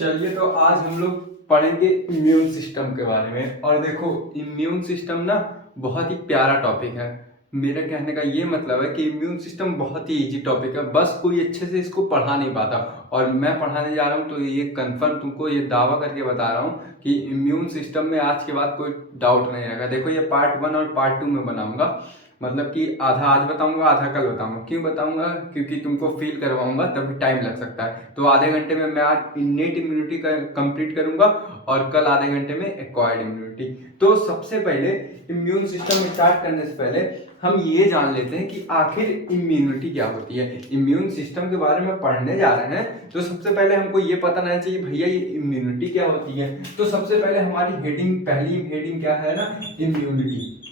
चलिए तो आज हम लोग पढ़ेंगे इम्यून सिस्टम के बारे में। और देखो, इम्यून सिस्टम ना बहुत ही प्यारा टॉपिक है। मेरे कहने का ये मतलब है कि इम्यून सिस्टम बहुत ही इजी टॉपिक है, बस कोई अच्छे से इसको पढ़ा नहीं पाता। और मैं पढ़ाने जा रहा हूँ तो ये कंफर्म तुमको ये दावा करके बता रहा हूँ कि इम्यून सिस्टम में आज के बाद कोई डाउट नहीं रहेगा। देखो, ये पार्ट 1 और पार्ट 2 में बनाऊंगा, मतलब कि आधा आज बताऊंगा आधा कल बताऊंगा। क्यों बताऊंगा? क्योंकि तुमको फील करवाऊंगा, तभी टाइम लग सकता है। तो आधे घंटे में मैं आज इन्नेट इम्यूनिटी का कंप्लीट करूंगा और कल आधे घंटे में एक्वायर्ड इम्यूनिटी। तो सबसे पहले इम्यून सिस्टम स्टार्ट करने से पहले हम ये जान लेते हैं कि आखिर इम्यूनिटी क्या होती है। इम्यून सिस्टम के बारे में पढ़ने जा रहे हैं तो सबसे पहले हमको ये पता रहना चाहिए भैया ये इम्यूनिटी क्या होती है। तो सबसे पहले हमारी हेडिंग, पहली हेडिंग क्या है ना, इम्यूनिटी।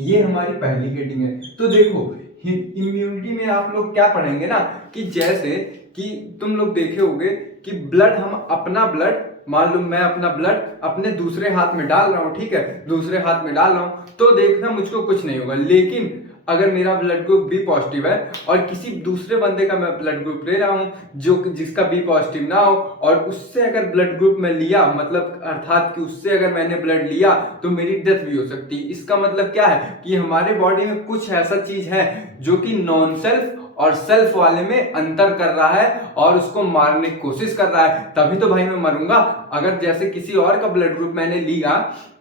ये हमारी पहली हेडिंग है। तो देखो, इम्यूनिटी में आप लोग क्या पढ़ेंगे ना, कि जैसे कि तुम लोग देखे होगे कि ब्लड, हम अपना ब्लड, मान लो मैं अपना ब्लड अपने दूसरे हाथ में डाल रहा हूं, ठीक है, दूसरे हाथ में डाल रहा हूं तो देखना मुझको कुछ नहीं होगा। लेकिन अगर मेरा ब्लड ग्रुप बी पॉजिटिव है और किसी दूसरे बंदे का मैं ब्लड ग्रुप ले रहा हूं जो जिसका बी पॉजिटिव ना हो, और उससे अगर ब्लड ग्रुप में लिया, मतलब अर्थात कि उससे अगर मैंने ब्लड लिया तो मेरी डेथ भी हो सकती है। इसका मतलब क्या है कि हमारे बॉडी में कुछ ऐसा चीज है जो कि नॉन सेल्फ और सेल्फ वाले में अंतर कर रहा है और उसको मारने की कोशिश कर रहा है। तभी तो भाई मैं मरूंगा। अगर जैसे किसी और का ब्लड ग्रुप मैंने लिया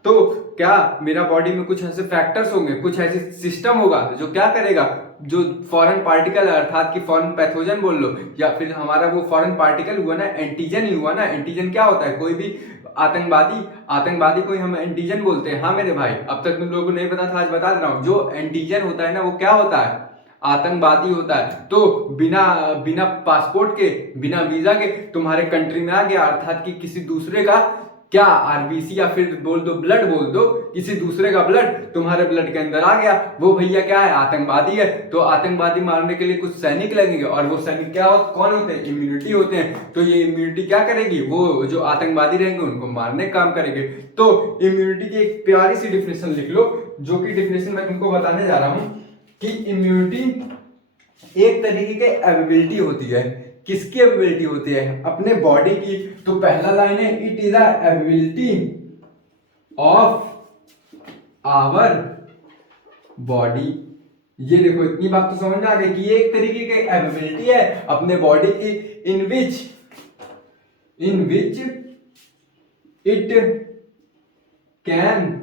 तो क्या मेरा बॉडी में कुछ ऐसे फैक्टर्स होंगे, कुछ ऐसे सिस्टम होगा जो क्या करेगा, जो फॉरेन पार्टिकल अर्थात कि फॉरेन पैथोजन बोल लो, या फिर हमारा वो फॉरेन पार्टिकल हुआ ना, एंटीजन ही हुआ ना। एंटीजन क्या होता है? कोई भी आतंकवादी, आतंकवादी को हम एंटीजन बोलते हैं। हाँ मेरे भाई, अब तक तुम लोगों को नहीं पता था, आज बता रहा हूं। जो एंटीजन होता है ना, वो क्या होता है? आतंकवादी होता है। तो बिना बिना पासपोर्ट के, बिना वीजा के तुम्हारे कंट्री में आ गया, अर्थात कि किसी दूसरे का क्या आरबीसी या फिर बोल दो ब्लड, बोल दो किसी दूसरे का ब्लड तुम्हारे ब्लड के अंदर आ गया, वो भैया क्या है? आतंकवादी है। तो आतंकवादी मारने के लिए कुछ सैनिक लगेंगे, और वो सैनिक क्या कौन होते हैं? इम्यूनिटी होते हैं। तो ये इम्यूनिटी क्या करेगी? वो जो आतंकवादी रहेंगे उनको मारने का काम करेंगे। तो इम्यूनिटी की एक प्यारी सी डिफिनेशन लिख लो, जो कि डिफिनेशन मैं तुमको बताने जा रहा हूं कि इम्यूनिटी एक तरीके की एबिलिटी होती है। किसकी एबिलिटी होती है? अपने बॉडी की। तो पहला लाइन है, it is the ability of our body. ये देखो, इतनी बात तो समझ में आ गई कि ये एक तरीके की एबिलिटी है अपने बॉडी की, इन विच इट कैन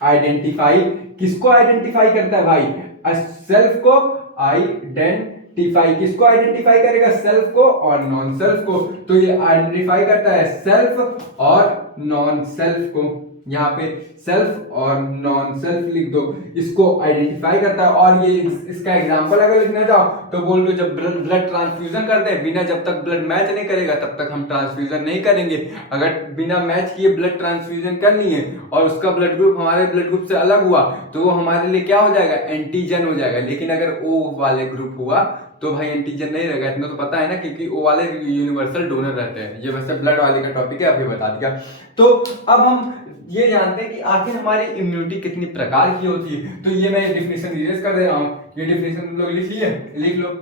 आइडेंटिफाई। किसको आइडेंटिफाई करता है भाई? सेल्फ को आइडेंटिफाई। किसको आइडेंटिफाई करेगा? सेल्फ को और नॉन सेल्फ को। तो ये आइडेंटिफाई करता है सेल्फ और नॉन सेल्फ को। यहाँ पे सेल्फ और नॉन सेल्फ लिख दो, इसको आइडेंटिफाई करता है। और ये इसका एग्जांपल अगर लिखना चाहो तो बोल दो, जब ब्लड ट्रांसफ्यूजन करते हैं, बिना जब तक ब्लड मैच नहीं करेगा तब तक हम ट्रांसफ्यूजन नहीं करेंगे। अगर बिना मैच किए ब्लड ट्रांसफ्यूजन कर लिए और उसका ब्लड ग्रुप हमारे ब्लड ग्रुप से अलग हुआ तो वो हमारे लिए क्या हो जाएगा? एंटीजन हो जाएगा। लेकिन अगर ओ वाले ग्रुप हुआ तो भाई एंटीजन नहीं रहेगा। इतना तो पता है ना, क्योंकि ओ वाले यूनिवर्सल डोनर रहते हैं। ये वैसे ब्लड वाले का टॉपिक है, अभी बता दिया। तो अब हम ये जानते हैं कि आखिर हमारी इम्यूनिटी कितनी प्रकार की होती है। तो ये मैं डिफिनेशन इरेज कर दे रहा हूँ। ये डिफिनेशन तुम लोग लिख लिए, लिख लो।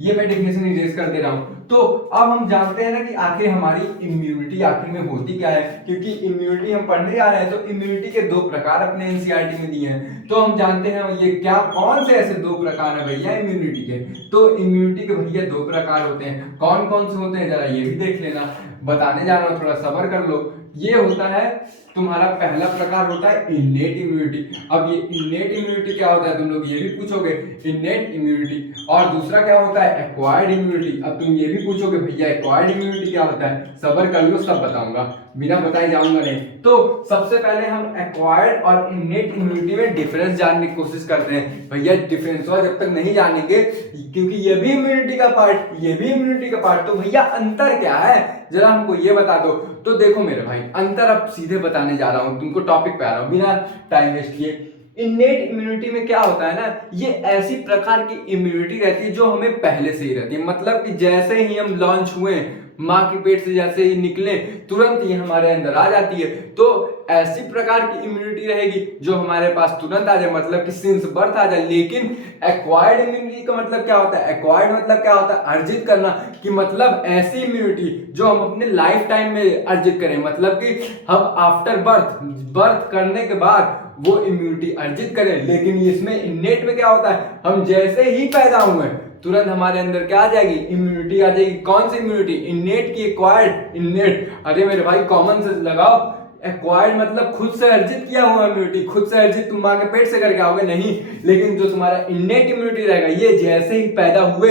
ये मैं डिफिनेशन इरेज कर दे रहा हूँ। तो अब हम जानते हैं ना कि आखिर हमारी इम्यूनिटी आखिर में होती क्या है, क्योंकि इम्यूनिटी हम पढ़ने जा रहे हैं। तो इम्यूनिटी के दो प्रकार अपने एनसीईआरटी में दिए हैं। तो हम जानते हैं ये क्या, कौन से ऐसे दो प्रकार है भैया इम्यूनिटी के। तो इम्यूनिटी के भैया दो प्रकार होते हैं। कौन कौन से होते हैं जरा ये भी देख लेना, बताने जा रहा हूँ, थोड़ा सब्र कर लो। ये होता है तुम्हारा पहला प्रकार होता है इन्नेट इम्यूनिटी। अब ये इन्नेट इम्यूनिटी क्या होता है तुम लोग ये भी पूछोगे, इन्नेट इम्यूनिटी। और दूसरा क्या होता है? Acquired immunity. अब तुम ये भी पूछोगे भैया एक्वायर्ड इम्यूनिटी क्या होता है? सब्र कर लो, सब बताऊंगा, बिना बताए जाऊंगा नहीं। तो सबसे पहले हम एक्वायर्ड और इन्नेट इम्यूनिटी में डिफरेंस जानने की कोशिश करते हैं। भैया डिफरेंस जब तक नहीं जानेंगे, क्योंकि ये भी इम्यूनिटी का पार्ट, ये भी इम्यूनिटी का पार्ट, तो भैया अंतर क्या है जरा हमको ये बता दो। तो देखो मेरे भाई, अंतर अब सीधे बताने जा रहा हूं, तुमको टॉपिक पे आ रहा हूं बिना टाइम वेस्ट किए। इन्नेट इम्यूनिटी में क्या होता है ना, ये ऐसी प्रकार की इम्यूनिटी रहती है जो हमें पहले से ही रहती है। मतलब कि जैसे ही हम लॉन्च हुए माँ के पेट से जैसे ही निकले तुरंत ही हमारे अंदर आ जाती है। तो ऐसी प्रकार की इम्यूनिटी रहेगी जो हमारे पास तुरंत आ जाए, मतलब कि सिंस बर्थ आ जाए। लेकिन एक्वायर्ड इम्यूनिटी का मतलब क्या होता है? एक्वायर्ड मतलब क्या होता है? अर्जित करना, कि मतलब ऐसी इम्यूनिटी जो हम अपने लाइफ टाइम में अर्जित करें, मतलब कि हम आफ्टर बर्थ करने के बाद वो इम्यूनिटी अर्जित करें। लेकिन इसमें इन्नेट में क्या होता है? हम जैसे ही पैदा हुए तुरंत हमारे अंदर क्या आ जाएगी? इम्यूनिटी आ जाएगी। कौन सी इम्यूनिटी? इन्नेट की एक्वायर्ड? इन्नेट, अरे मेरे भाई कॉमन सेंस लगाओ। एक्वायर्ड मतलब खुद से अर्जित किया हुआ इम्यूनिटी, खुद से अर्जित तुम माँ के पेट से करके आओगे नहीं। लेकिन जो तुम्हारा इन्नेट इम्यूनिटी रहेगा, ये जैसे ही पैदा हुए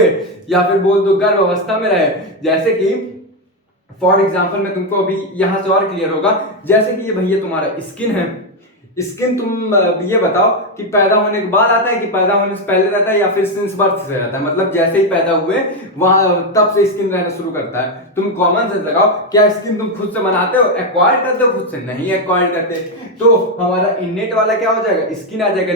या फिर बोल दो गर्भ अवस्था में रहे, जैसे कि फॉर एग्जाम्पल मैं तुमको अभी यहां से और क्लियर होगा, जैसे कि ये भैया तुम्हारा स्किन है। स्किन तुम ये बताओ कि पैदा होने के बाद आता है कि पैदा होने से पहले रहता है या फिर सिंस बर्थ से रहता है? मतलब जैसे ही पैदा हुए वहां तब से स्किन रहना शुरू करता है। तुम कॉमन सेंस लगाओ, क्या स्किन तुम खुद से बनाते हो, एक्वायर करते हो? खुद से नहीं एक्वायर करते। तो हमारा इन्नेट वाला क्या हो जाएगा? स्किन आ जाएगा।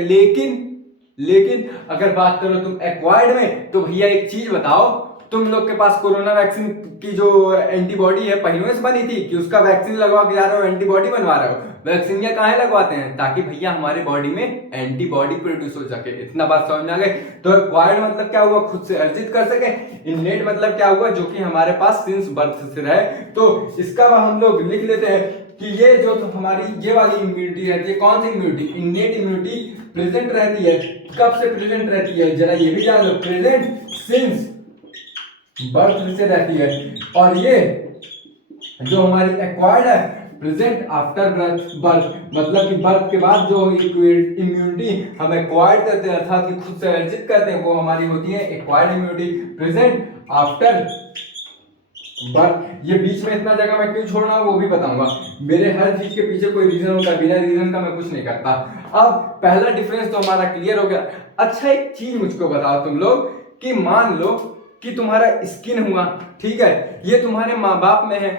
लेकिन अगर बात करो तुम एक्वायर्ड में, तो भैया एक चीज बताओ, तुम लोग के पास कोरोना वैक्सीन की जो एंटीबॉडी है पहले से बनी थी कि उसका वैक्सीन लगवा के जा रहे हो, एंटीबॉडी बनवा रहे हो? वैक्सीन या काहे लगवाते हैं? ताकि भैया हमारे बॉडी में एंटीबॉडी प्रोड्यूस हो सके। इतना बात समझ में आ गई? तो एक्वायर्ड मतलब क्या हुआ? खुद से अर्जित कर सके। इन्नेट मतलब क्या हुआ? जो कि हमारे पास सिंस बर्थ से रहे। तो इसका हम लोग लिख लेते हैं कि ये जो हमारी ये वाली इम्यूनिटी रहती है, कौन सी इम्यूनिटी? इन्नेट इम्यूनिटी प्रेजेंट रहती है। कब से प्रेजेंट रहती है? जरा ये भी जान लो, प्रेजेंट सिंस बर्थ से रहती है। और ये जो हमारी एक्वायर्ड है, प्रेजेंट आफ्टर बर्थ, मतलब कि बर्थ के बाद जो इम्यूनिटी हम एक्वायर्ड करते हैं, अर्थात कि खुद से अर्जित करते हैं, वो हमारी होती है acquired immunity present after birth. ये बीच में इतना जगह मैं क्यों छोड़ रहा हूं वो भी बताऊंगा। मेरे हर चीज के पीछे कोई रीजन होता है, बिना रीजन का मैं कुछ नहीं करता। अब पहला डिफरेंस तो हमारा क्लियर हो गया। अच्छा एक चीज मुझको बताओ तुम लोग, कि मान लो कि तुम्हारा स्किन हुआ, ठीक है, ये तुम्हारे माँ बाप में है,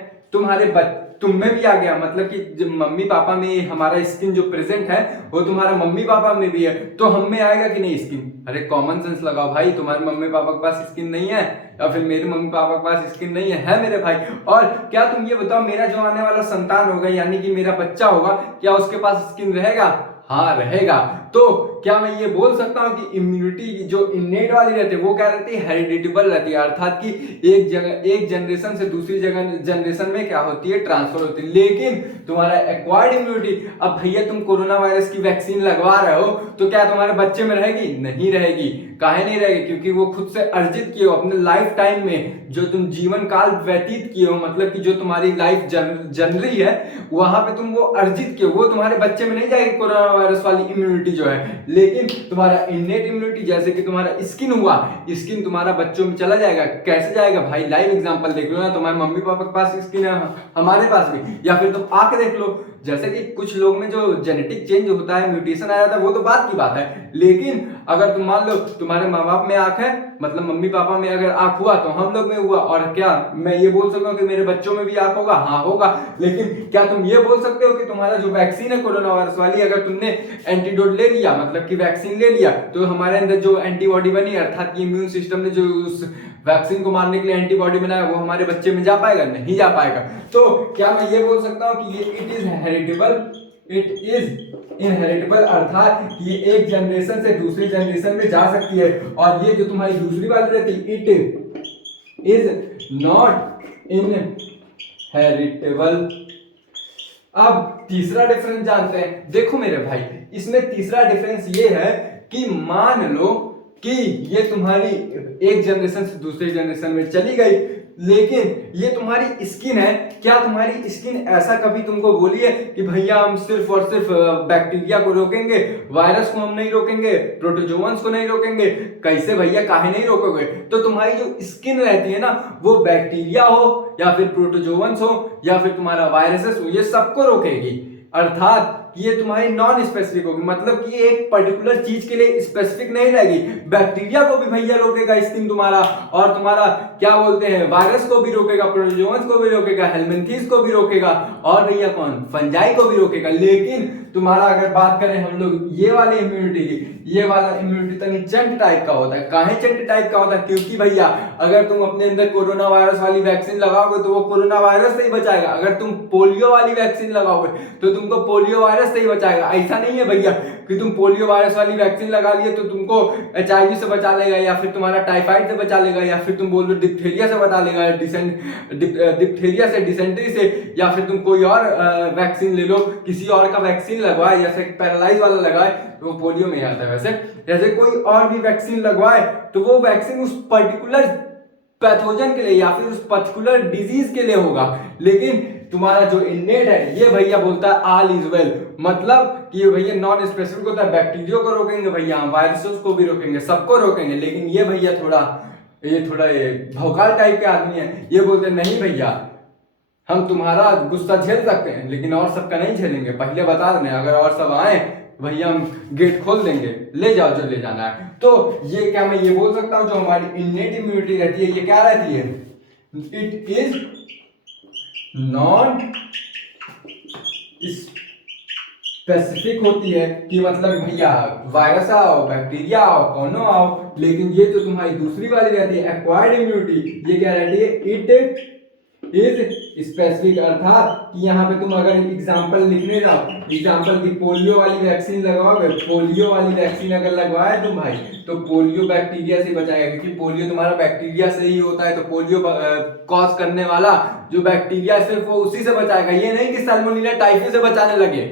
तुम में भी आ गया, मतलब कि मम्मी पापा में हमारा स्किन जो प्रेजेंट है वो तुम्हारा मम्मी पापा में भी है, तो हम में आएगा कि नहीं स्किन? अरे कॉमन सेंस लगाओ भाई, तुम्हारे मम्मी पापा के पास स्किन नहीं है या फिर मेरे मम्मी पापा के पास स्किन नहीं है मेरे भाई? और क्या तुम ये बताओ, मेरा जो आने वाला संतान होगा यानी कि मेरा बच्चा होगा, क्या उसके पास स्किन रहेगा? हाँ रहेगा। तो क्या मैं ये बोल सकता हूं कि इम्यूनिटी जो इन्नेट वाली रहती है वो क्या रहती है? हेरिडिटेबल रहती है, अर्थात कि एक जनरेशन से दूसरी जनरेशन में क्या होती है? ट्रांसफर होती है। लेकिन तुम्हारा एक्वायर्ड इम्यूनिटी, अब भैया तुम कोरोना वायरस की वैक्सीन लगवा रहे हो तो क्या तुम्हारे बच्चे में रहेगी? नहीं रहेगी। काहे नहीं रहेगी? क्योंकि वो खुद से अर्जित किए हो अपने लाइफ टाइम में, जो तुम जीवन काल व्यतीत किए हो, मतलब कि जो तुम्हारी लाइफ जन रही है वहां पे तुम वो अर्जित किए, वो तुम्हारे बच्चे में नहीं जाएगी कोरोना वायरस वाली इम्यूनिटी जो है। लेकिन तुम्हारा इन्नेट इम्यूनिटी, जैसे कि तुम्हारा स्किन हुआ, स्किन तुम्हारा बच्चों में चला जाएगा। कैसे जाएगा भाई? लाइव एग्जांपल देख लो ना, तुम्हारे मम्मी पापा के पास स्किन है, हमारे पास भी, या फिर तुम आके देख लो, जैसे कि कुछ लोग में जो जेनेटिक चेंज होता है, म्यूटेशन आ जाता है, वो तो बात की बात है। लेकिन अगर तुम मान लो तुम्हारे माँ बाप में आंख है, मतलब मम्मी पापा में अगर आंख हुआ तो हम लोग में हुआ, और क्या मैं ये बोल सकता हूँ कि मेरे बच्चों में भी आंख होगा? हाँ होगा। लेकिन क्या तुम ये बोल सकते हो कि तुम्हारा जो वैक्सीन है कोरोना वायरस वाली, अगर तुमने एंटीडोट ले लिया, मतलब कि वैक्सीन ले लिया, तो हमारे अंदर जो एंटीबॉडी बनी, अर्थात कि इम्यून सिस्टम ने जो उस वैक्सीन को मारने के लिए एंटीबॉडी बनाया, वो हमारे बच्चे में जा पाएगा? नहीं जा पाएगा। तो क्या मैं ये बोल सकता हूँ कि ये इट इज इनहेरिटेबल, अर्थात ये एक जनरेशन से दूसरी जनरेशन में जा सकती है। और ये जो तुम्हारी दूसरी वाली रहती है, इट इज नॉट इनहेरिटेबल। अब तीसरा डिफरेंस जानते हैं। देखो मेरे भाई, इसमें तीसरा डिफरेंस ये है कि मान लो कि ये तुम्हारी एक जनरेशन से दूसरे जनरेशन में चली गई, लेकिन ये तुम्हारी स्किन है, क्या तुम्हारी स्किन ऐसा कभी तुमको बोली है कि भैया हम सिर्फ और सिर्फ बैक्टीरिया को रोकेंगे, वायरस को हम नहीं रोकेंगे, प्रोटोजोअन्स को नहीं रोकेंगे? कैसे भैया, काहे नहीं रोकोगे? तो तुम्हारी जो स्किन रहती है ना, वो बैक्टीरिया हो या फिर प्रोटोजोअन्स हो या फिर तुम्हारा वायरसेस हो, ये सबको रोकेगी। अर्थात कि ये तुम्हारी नॉन स्पेसिफिक होगी, मतलब कि ये एक पर्टिकुलर चीज के लिए स्पेसिफिक नहीं रहेगी। बैक्टीरिया को भी भैया रोकेगा स्किन तुम्हारा, और तुम्हारा क्या बोलते हैं वायरस को भी रोकेगा, प्रोटोजोअन्स को भी रोकेगा, हेलमिंथेस को भी रोकेगा, और भैया कौन, फंजाई को भी रोकेगा। लेकिन तुम्हारा अगर बात करें हम लोग ये वाले इम्यूनिटी की, ये वाला इम्यूनिटी तनी चंट टाइप का होता है। काहे चंट टाइप का होता है? क्योंकि भैया अगर तुम अपने अंदर कोरोना वायरस वाली वैक्सीन लगाओगे तो वो कोरोना वायरस से ही बचाएगा, अगर तुम पोलियो वाली वैक्सीन लगाओगे तो तुमको पोलियो वायरस से ही बचाएगा। ऐसा नहीं है भैया कि तुम पोलियो वायरस वाली वैक्सीन लगा लिए तो तुमको HIV से बचा लेगा, या फिर तुम्हारा टाइफाइड से बचा लेगा, या फिर तुम बोल रहे डिप्थीरिया से बचा लेगा, डिप्थीरिया से, डिसेंट्री से, या फिर तुम कोई और वैक्सीन ले लो, किसी और का वैक्सीन लगवाए, जैसे पैरालाइज वाला लगाए तो वो पोलियो में आता है। वैसे जैसे कोई और भी वैक्सीन लगवाए तो वो वैक्सीन उस पर्टिकुलर पैथोजन के लिए या फिर उस पर्टिकुलर डिजीज के लिए होगा। लेकिन तुम्हारा जो इन्नेट है ये भैया बोलता है ऑल इज वेल, मतलब कि ये भैया नॉन स्पेसिफिक होता है। बैक्टीरिया को रोकेंगे भैया, वायरसेस को भी रोकेंगे, सबको रोकेंगे। लेकिन ये भैया थोड़ा भौकाल टाइप के आदमी है, ये बोलते नहीं भैया हम तुम्हारा गुस्सा झेल सकते हैं लेकिन और सबका नहीं झेलेंगे, पहले बता दें, अगर और सब आए भैया हम गेट खोल देंगे, ले जाओ जो ले जाना है। तो ये क्या मैं ये बोल सकता हूँ जो हमारी इन्नेट इम्यूनिटी रहती है ये क्या रहती है? इट इज नॉन स्पेसिफिक होती है, कि मतलब भैया वायरस आओ, बैक्टीरिया आओ, कौनो आओ। लेकिन ये जो तुम्हारी दूसरी वाली रहती है एक्वायर्ड इम्यूनिटी, ये क्या रहती है? इट इज स्पेसिफिक, अर्थात कि यहाँ पे तुम अगर एग्जांपल लिखने जाओ, एग्जांपल की पोलियो वाली वैक्सीन लगाओगे, पोलियो वाली वैक्सीन अगर लगवाए तुम भाई तो पोलियो बैक्टीरिया से बचाएगा, क्योंकि पोलियो तुम्हारा बैक्टीरिया से ही होता है। तो पोलियो कॉज करने वाला जो बैक्टीरिया सिर्फ वो उसी से बचाएगा, ये नहीं कि सैल्मोनेला टाइफी से बचाने लगे।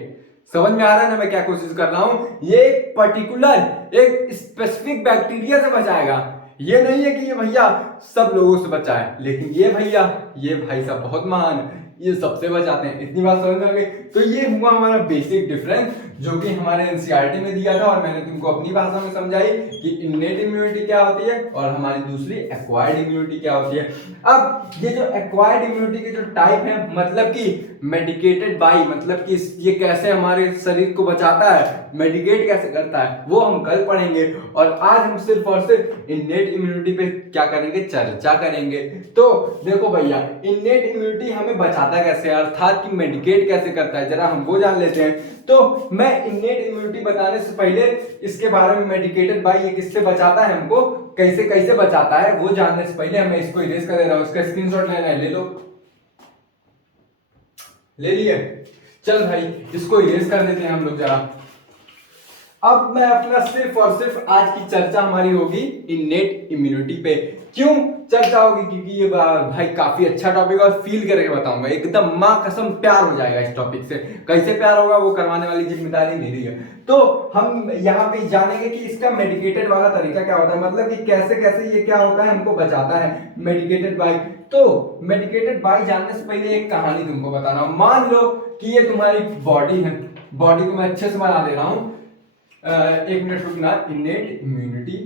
समझ में आ रहा है ना मैं क्या कोशिश कर रहा हूं? ये पर्टिकुलर एक स्पेसिफिक बैक्टीरिया से बचाएगा, ये नहीं है कि ये भैया सब लोगों से बचाए। लेकिन ये भैया ये भाई साहब बहुत महान, ये सबसे बचाते हैं। इतनी बात समझ में आ गई? तो ये हुआ हमारा बेसिक डिफरेंस जो कि हमारे एनसीईआरटी में दिया था, और मैंने तुमको अपनी भाषा में समझाई कि इन्नेट इम्यूनिटी क्या होती है और हमारी दूसरी एक्वायर्ड इम्यूनिटी क्या होती है। अब ये जो एक्वायर्ड इम्यूनिटी के जो टाइप है, मतलब कि मेडिकेटेड बाई, मतलब कि ये कैसे हमारे शरीर को बचाता है, मेडिकेट कैसे करता है, वो हम कल पढ़ेंगे। और आज हम सिर्फ और सिर्फ इन्नेट इम्यूनिटी पे क्या करेंगे? चर्चा करेंगे। तो देखो भैया इन्नेट इम्यूनिटी हमें बचाता कैसे, अर्थात कि मेडिकेट कैसे करता है, जरा हम वो जान लेते हैं। तो मैं इन्नेट इम्यूनिटी बताने से पहले इसके बारे में, मेडिकेटेड बाई ये किससे बचाता है, हमको कैसे कैसे बचाता है, वो जानने से पहले मैं इसको इरेज कर दे रहा हूं। इसका स्क्रीनशॉट लेना है, ले लो, ले लिए। चल भाई इसको इरेज कर देते हैं हम लोग जरा। अब मैं अपना सिर्फ और सिर्फ आज की चर्चा हमारी होगी इन्नेट इम्यूनिटी पे। क्यों चर्चा होगी? क्योंकि ये भाई काफी अच्छा टॉपिक है और फील करके बताऊंगा, एकदम मां कसम प्यार हो जाएगा इस टॉपिक से। कैसे प्यार होगा वो करवाने वाली जिम्मेदारी मेरी है। तो हम यहाँ पे जानेंगे कि इसका मेडिकेटेड वाला तरीका क्या होता है, मतलब कि कैसे कैसे ये क्या होता है, हमको बचाता है मेडिकेटेड बाई। तो मेडिकेटेड बाई जानने से पहले एक कहानी तुमको बताना। मान लो कि ये तुम्हारी बॉडी है, बॉडी को मैं अच्छे से बना दे रहा हूं, एक मिनट रुकना। इन्नेट इम्यूनिटी,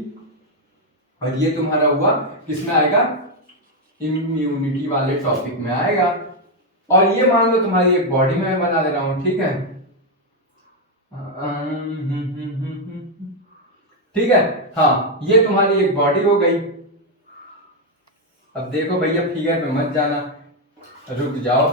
और ये तुम्हारा हुआ किसमें आएगा? इम्यूनिटी वाले टॉपिक में आएगा। और ये मान लो तुम्हारी एक बॉडी में बना दे रहा हूं, ठीक है? ठीक है, हाँ ये तुम्हारी एक बॉडी हो गई। अब देखो भैया फिगर में मत जाना, रुक जाओ।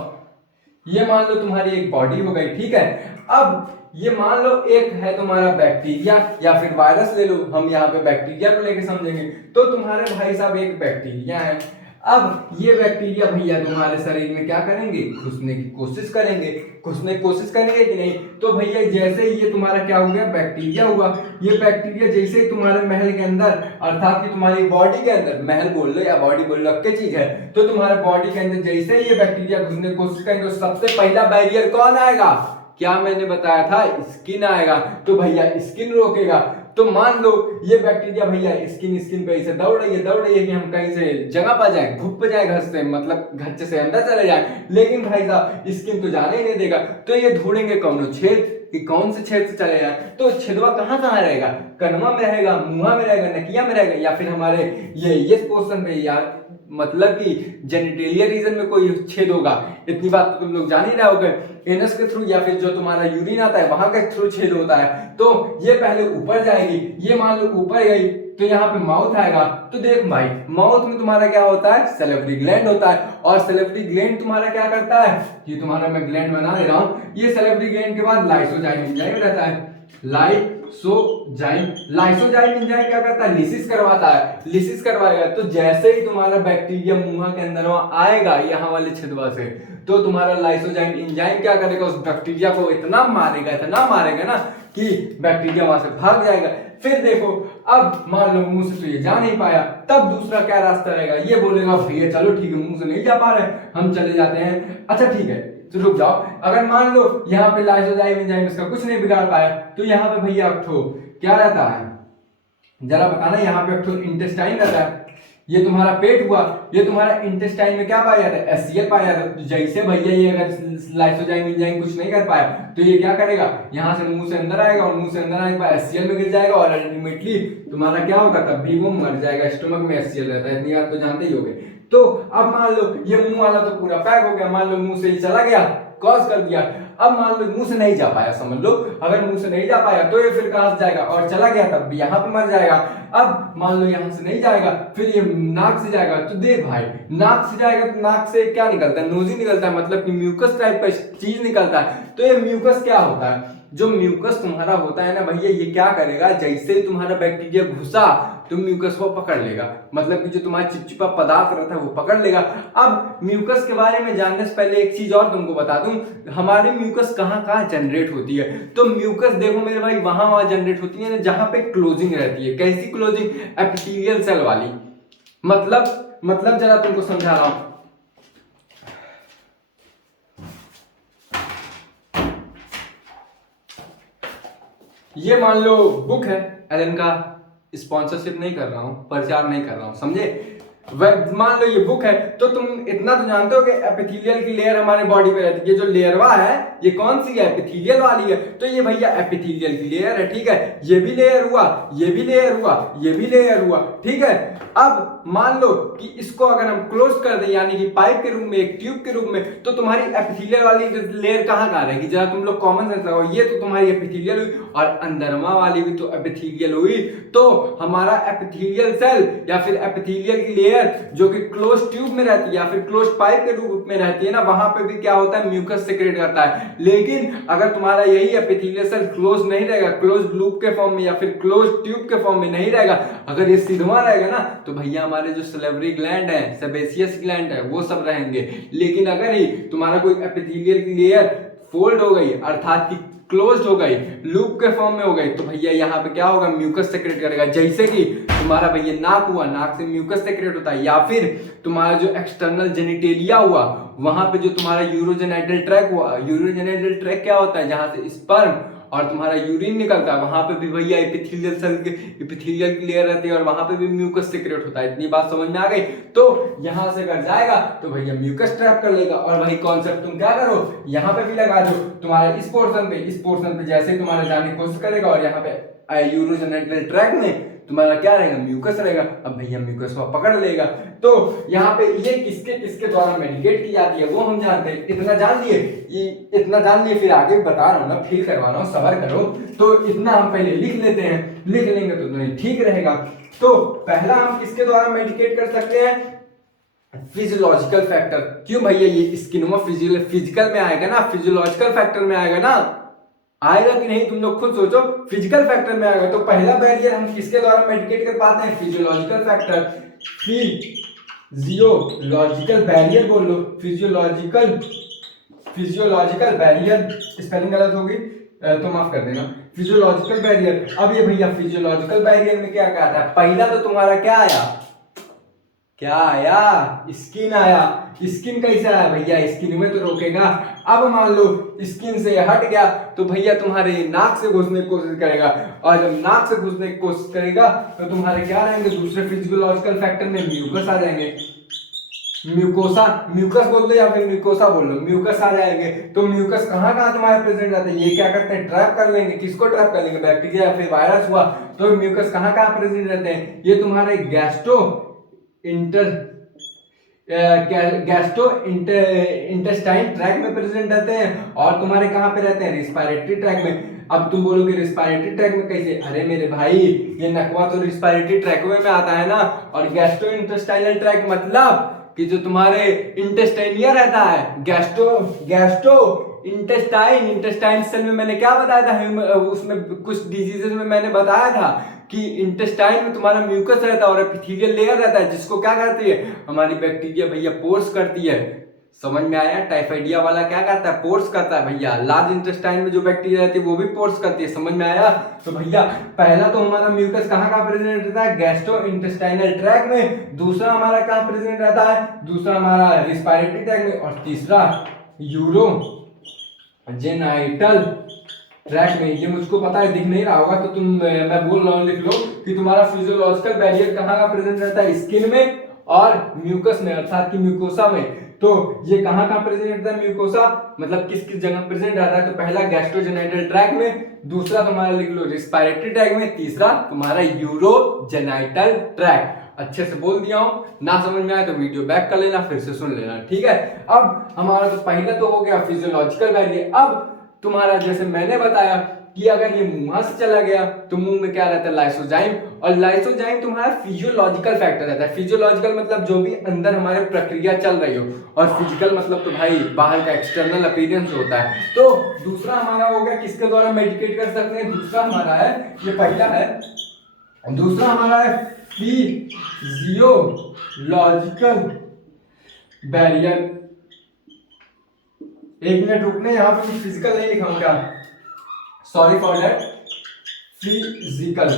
ये मान लो तुम्हारी एक बॉडी हो गई, ठीक है? अब ये मान लो एक है तुम्हारा बैक्टीरिया या फिर वायरस, ले लो, हम यहाँ पे बैक्टीरिया को लेके समझेंगे। तो तुम्हारे भाई साहब एक बैक्टीरिया है। अब ये बैक्टीरिया भैया तुम्हारे शरीर में क्या करेंगे? घुसने की कोशिश करेंगे। घुसने की कोशिश करेंगे कि नहीं? तो भैया जैसे ही ये तुम्हारा क्या हो गया? बैक्टीरिया हुआ। ये बैक्टीरिया जैसे ही तुम्हारे महल के अंदर, अर्थात कि तुम्हारी बॉडी के अंदर, महल बोल लो या बॉडी बोल लो, क्या चीज है, तो तुम्हारे बॉडी के अंदर जैसे ही ये बैक्टीरिया घुसने की कोशिश करेंगे तो सबसे पहला बैरियर कौन आएगा? क्या मैंने बताया था? स्किन आएगा। तो भैया स्किन रोकेगा। तो मान लो ये बैक्टीरिया भैया स्किन पे ऐसे दौड़ रही है कि हम कहीं से जगह पा जाए, घुप जाए घर से, मतलब घर से अंदर चले जाए। लेकिन भाई साहब स्किन तो जाने ही नहीं देगा। तो ये ढूंढेंगे कौन छेद, कि कौन से छेद से चले जाए। तो छेदवा कहाँ कहाँ रहेगा? कनवा में रहेगा, मुंहा में रहेगा, नकिया में रहेगा, या फिर हमारे ये पोर्शन पे, या मतलब कि जेनिटेलियल रीजन में कोई छेद होगा, इतनी बात तो तुम लोग जान ही रहे होगे। एनस के थ्रू या फिर जो तुम्हारा यूरिन आता है वहां के थ्रू छेद होता है, तो ये पहले ऊपर जाएगी, ये मान लो ऊपर गई तो यहाँ पे माउथ आएगा। तो देख भाई माउथ में तुम्हारा क्या होता है, सैलिवरी ग्लैंड होता है, और सैलिवरी ग्लैंड तुम्हारा क्या करता है, ये तुम्हारा मैं ग्लैंड बना दे रहा हूँ, ये सैलिवरी ग्लैंड के बाद लाइसोजाइम एंजाइम रहता है। लाइसोजाइम एंजाइम क्या करता है, लिसिस करवाता है, लिसिस करवाएगा। तो जैसे ही तुम्हारा बैक्टीरिया मुंह के अंदर आएगा यहाँ वाले छिदवा से, तो तुम्हारा लाइसोजाइम एंजाइम क्या करेगा, उस बैक्टीरिया को इतना मारेगा ना कि बैक्टीरिया वहां से भाग जाएगा। फिर देखो अब मान लो मुंह से तो ये जा नहीं पाया, तब दूसरा क्या रास्ता रहेगा, ये बोलेगा भैया चलो ठीक है मुंह से नहीं जा पा रहे हम चले जाते हैं। अच्छा ठीक है तो रुक जाओ, अगर मान लो यहाँ पे लाइसोजाइम एंजाइम इसका कुछ नहीं बिगाड़ पाया, तो यहाँ पे भैया अब तो क्या रहता है जरा बताना, यहाँ पे अब तो इंटेस्टाइन रहता है, ये तुम्हारा पेट हुआ, ये तुम्हारा इंटेस्टाइन में क्या पाया जाता है, एचसीएल पाया जाता है। तो जैसे भैया ये अगर लाइसोजाइम एंजाइम कुछ नहीं कर पाया तो ये क्या करेगा, यहाँ से मुंह से अंदर आएगा, और मुंह से अंदर आने के बाद एचसीएल में गिर जाएगा, और अल्टीमेटली तुम्हारा क्या होगा, तब भी वो मर जाएगा। स्टोमक में एचसीएल रहता है, इतनी बात तो जानते ही होगे। तो अब मान लो ये मुंह वाला तो पूरा पैक हो गया, मान लो मुंह से ही चला गया, कॉज कर दिया। अब मान लो मुंह से नहीं जा पाया, समझ लो अगर मुंह से नहीं जा पाया तो ये फिर कहां से जाएगा, और चला गया तब भी यहाँ पे मर जाएगा। अब मान लो यहाँ से नहीं जाएगा, फिर ये नाक से जाएगा। तो देख भाई नाक से जाएगा तो नाक से क्या निकलता है, नोजी निकलता है, मतलब कि म्यूकस टाइप का चीज निकलता है। तो ये म्यूकस क्या होता है, जो म्यूकस तुम्हारा होता है ना भैया, ये क्या करेगा, जैसे ही तुम्हारा बैक्टीरिया घुसा तो म्यूकस को पकड़ लेगा, मतलब कि जो तुम्हारा चिपचिपा पदार्थ रहता है वो पकड़ लेगा। अब म्यूकस के बारे में जानने से पहले एक चीज और तुमको बता दूं, हमारी म्यूकस कहाँ कहाँ जनरेट होती है। तो म्यूकस देखो मेरे भाई वहां जनरेट होती है ना जहां पे क्लोजिंग रहती है। कैसी क्लोजिंग, एपिथेलियल सेल वाली। मतलब जरा तुमको समझा रहा हूं, ये मान लो बुक है एलन का, स्पॉन्सरशिप नहीं कर रहा हूं, प्रचार नहीं कर रहा हूं, समझे। मान लो ये बुक है, तो तुम इतना तो जानते हो कि एपिथेलियल की लेयर हमारे बॉडी पे रहती है। ये जो लेयरवा है ये कौन सी है, एपिथेलियल वाली है। तो ये भैया एपिथेलियल की लेयर है, ठीक है। ये भी लेयर हुआ, ये भी लेयर हुआ, ये भी लेयर हुआ, ठीक है। अब मान लो कि इसको अगर हम क्लोज कर दें, यानी कि पाइप के रूप में, एक ट्यूब के रूप में, तो तुम्हारी एपिथेलियल वाली लेयर कहाँ रहेगी, जरा तुम लोग कॉमन सेंस लगाओ। ये तो तुम्हारी एपिथेलियल हुई, और अंदरमा वाली भी तो एपिथेलियल हुई। तो हमारा एपिथेलियल सेल या फिर एपिथेलियल की लेयर जो कि क्लोज ट्यूब में रहती है या फिर क्लोज पाइप के रूप में रहती है ना, वहां पे भी क्या होता है, म्यूकस सेक्रेट करता है। लेकिन अगर तुम्हारा यही एपिथेलियल सेल क्लोज नहीं रहेगा, क्लोज लूप के फॉर्म में या फिर क्लोज ट्यूब के फॉर्म में नहीं रहेगा, अगर ये सीधा रहेगा ना, तो भैया हमारे जो सैलिवरी ग्लैंड है, सेबेसियस ग्लैंड है, वो सब रहेंगे। लेकिन अगर ही तुम्हारा कोई एपिथेलियल की लेयर फोल्ड हो गई, अर्थात कि क्लोज्ड हो गई, लूप के फॉर्म में हो गई, तो भैया यहाँ पे क्या होगा, म्यूकस सेक्रेट करेगा। जैसे कि तुम्हारा भैया नाक हुआ, नाक से म्यूकस सेक्रेट होता है, या फिर तुम्हारा जो एक्सटर्नल जेनिटेलिया हुआ, वहां पे जो तुम्हारा यूरोजेनिटल ट्रैक हुआ। यूरोजेनिटल ट्रैक क्या होता है, जहां से स्पर्म और तुम्हारा यूरिन निकलता है, वहां पे भी भैया एपिथेलियल सेल के एपिथेलियल की लेयर रहती है, और वहां पे भी म्यूकस सेक्रेट होता है। इतनी बात समझ में आ गई। तो यहां से अगर जाएगा तो भैया म्यूकस ट्रैप कर लेगा, और वही कॉन्सेप्ट तुम क्या करो, यहाँ पे भी लगा दो तुम्हारा इस पोर्शन पे जैसे ही तुम्हारा जाने की कोशिश करेगा, और यहाँ पे यूरोजेनिटल ट्रैक में तुम्हारा क्या रहेगा, म्यूकस रहेगा। अब भैया म्यूकस को पकड़ लेगा। तो यहाँ पे ये किसके किसके द्वारा मेडिकेट की जाती है वो हम जानते हैं। इतना जान लिए, इतना जान लिए, फिर आगे बता रहा हूँ ना, फील करवा रहा हूँ, सबर करो। तो इतना हम पहले लिख लेते हैं, लिख लेंगे तो नहीं ठीक रहेगा। तो पहला हम किसके द्वारा मेडिकेट कर सकते हैं, फिजियोलॉजिकल फैक्टर। क्यों भैया, ये स्किन में फिजिकल में आएगा ना, फिजियोलॉजिकल फैक्टर में आएगा ना, आएगा कि नहीं तुम लोग खुद सोचो। फिजिकल फैक्टर में आएगा। तो पहला बैरियर हम किसके द्वारा मेडिकेट कर पाते हैं, फिजियोलॉजिकल फैक्टर। फिजियोलॉजिकल बैरियर बोल लो, फिजियोलॉजिकल बैरियर, स्पेलिंग गलत होगी तो माफ कर देना। Physiological barrier. अब ये भैया फिजियोलॉजिकल बैरियर में क्या कहता है, पहला तो तुम्हारा क्या आया, स्किन आया। स्किन कैसे आया भैया, स्किन में तो रोकेगा। अब मान लो स्किन से हट गया तो भैया तुम्हारे नाक से घुसने की कोशिश करेगा, और जब नाक से घुसने की कोशिश करेगा तो तुम्हारे क्या रहेंगे, दूसरे फिजियोलॉजिकल फैक्टर में म्यूकस आ जाएंगे। म्यूकस बोल दो या फिर म्यूकोसा बोल लो, म्यूकस आ जाएंगे। तो म्यूकस कहाँ कहाँ तुम्हारे प्रेजेंट रहते हैं, ये क्या करते हैं, ट्रैप कर लेंगे। किसको ट्रैप कर लेंगे, बैक्टीरिया या फिर वायरस हुआ। तो म्यूकस कहाँ कहाँ प्रेजेंट रहते हैं, ये तुम्हारे गैस्ट्रो गैस्ट्रो इंटेस्टाइन ट्रैक में प्रेजेंट रहते हैं और तुम्हारे कहाँ पे रहते हैं, रिस्पायरेटरी ट्रैक में। अब तुम बोलोगे रिस्पायरेटरी ट्रैक में कैसे, अरे मेरे भाई ये नकवा तो रिस्पायरेटरी ट्रैक में आता है ना, और गैस्ट्रो इंटेस्टाइनल ट्रैक मतलब कि जो तुम्हारे इंटेस्टाइनिया रहता है, गैस्ट्रो इंटेस्टाइन सेल में मैंने क्या बताया था, उसमें कुछ डिजीजेस में मैंने बताया था कि इंटेस्टाइन में तुम्हारा म्यूकस रहता है और एपिथेलियल लेयर रहता है, जिसको क्या करती है हमारी बैक्टीरिया भैया पोर्स करती है। समझ में आया, टाइफाइडिया वाला क्या करता है, पोर्स करता है भैया। लार्ज इंटेस्टाइन में जो बैक्टीरिया रहती है वो भी पोर्स करती है। समझ में आया। तो भैया पहला तो हमारा म्यूकस कहाँ प्रेजेंट रहता है, गैस्ट्रो इंटेस्टाइनल ट्रैक में। दूसरा हमारा कहाँ प्रेजेंट रहता है, दूसरा हमारा रिस्पायरेटरी ट्रैक में, और तीसरा यूरो जेनाइटल ट्रैक में। ये मुझको पता है, दिख नहीं रहा होगा तो मैं बोल रहा हूँ, लिख लो कि तुम्हारा फिजियोलॉजिकल बैरियर कहाँ का प्रेजेंट रहता है, स्किन में और म्यूकस में, अर्थात की म्यूकोसा में। तो ये कहाँ प्रेजेंट रहता है म्यूकोसा, मतलब किस किस जगह प्रेजेंट रहता है, तो पहला गैस्ट्रोजेनाइटल ट्रैक में, दूसरा तुम्हारा लिख लो रिस्पायरेटरी ट्रैक में, तीसरा तुम्हारा यूरोजेनाइटल ट्रैक। अच्छे से बोल दिया हूं, ना समझ में आए तो वीडियो बैक कर लेना, फिर से सुन लेना, ठीक है। अब हमारा तो पहला तो हो गया फिजियोलॉजिकल बैरियर। अब तुम्हारा जैसे मैंने बताया कि अगर ये मुंह से चला गया तो मुंह में क्या रहता है, लाइसोजाइम, और लाइसोजाइम तुम्हारा फिजियोलॉजिकल फैक्टर रहता है। फिजियोलॉजिकल मतलब जो भी अंदर हमारे प्रक्रिया चल रही हो, और फिजिकल मतलब तो भाई बाहर का एक्सटर्नल अपीयरेंस होता है। तो दूसरा हमारा हो गया किसके द्वारा मेडिकेट कर सकते हैं, दूसरा हमारा है, ये पहला है, दूसरा हमारा है फिजियोलॉजिकल बैरियर। एक मिनट रुकने, यहाँ पे फिजिकल नहीं लिखा हूँ क्या, sorry for that, physical,